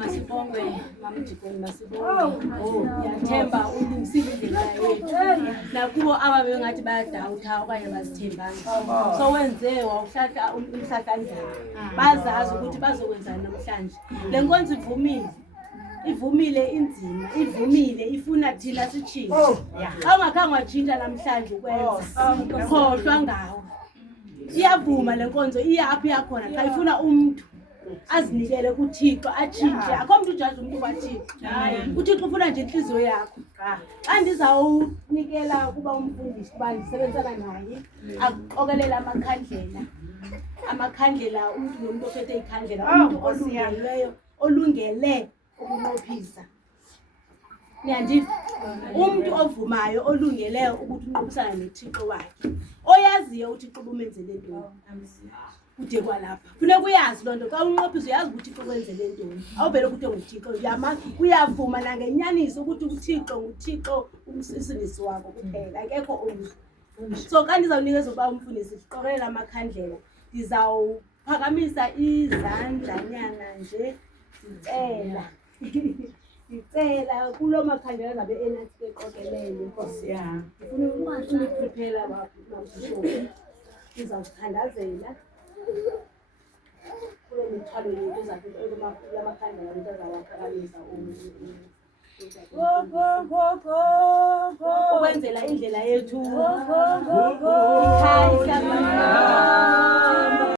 Masibonge mamjikweni masibonge. Ngiyathemba ulungisile indlela yethu. Nakubo ababengathi bayadawutha okanye bazithembanga. So wenze wawuhlahla umhlahlandlela. Bazazi ukuthi bazokwenzana namhlanje. Le nkonzo ivumile inzima, ivumile ifuna thina sitshintshe. Awungakhange watshintsha namhlanje ukwenza. Khohlwa ngawo. Iyavuma le nkonzo iyaphi yakhona xa ifuna umuntu azinikele kuThixo atshintshe. Akho umuntu ujaji umuntu kwaThixo. uThixo ufuna nje inhliziyo yakho. Xa ndizawunikela kuba umfundisi kuba ndisebenzana naye aqokelela amakhandlela umuntu nomuntu ophethe ikhandlela umuntu olungele ukunqophisa. Niyandiva? Umuntu ovumayo olungele ukuthi unqophisana noThixo wakhe. Oyaziyo uThixo ubumenzele ntoni. Kude kwalapha funeka uyazi lonto xa unqophisa uyazi ukuthi uThixo kwenzele ntoni. Awuvele ukuthi nguThixo uyavuma nangenyaniso ukuthi uThixo umsindisi wakho kuphela akekho omnye. So xa ndizawunikeza ukuba umfundisi siqokelela amakhandlela ndizawuphakamisa izandlanyana nje ndicela kulo makhandlela zabe enathi beqokelele Nkosi yami. Ndifuna ukuprepare babushofu ndizawuthandazela kule mithwalo yethu ezakula makhandlela abantu azawaphakamisa ukwenzela indlela yethu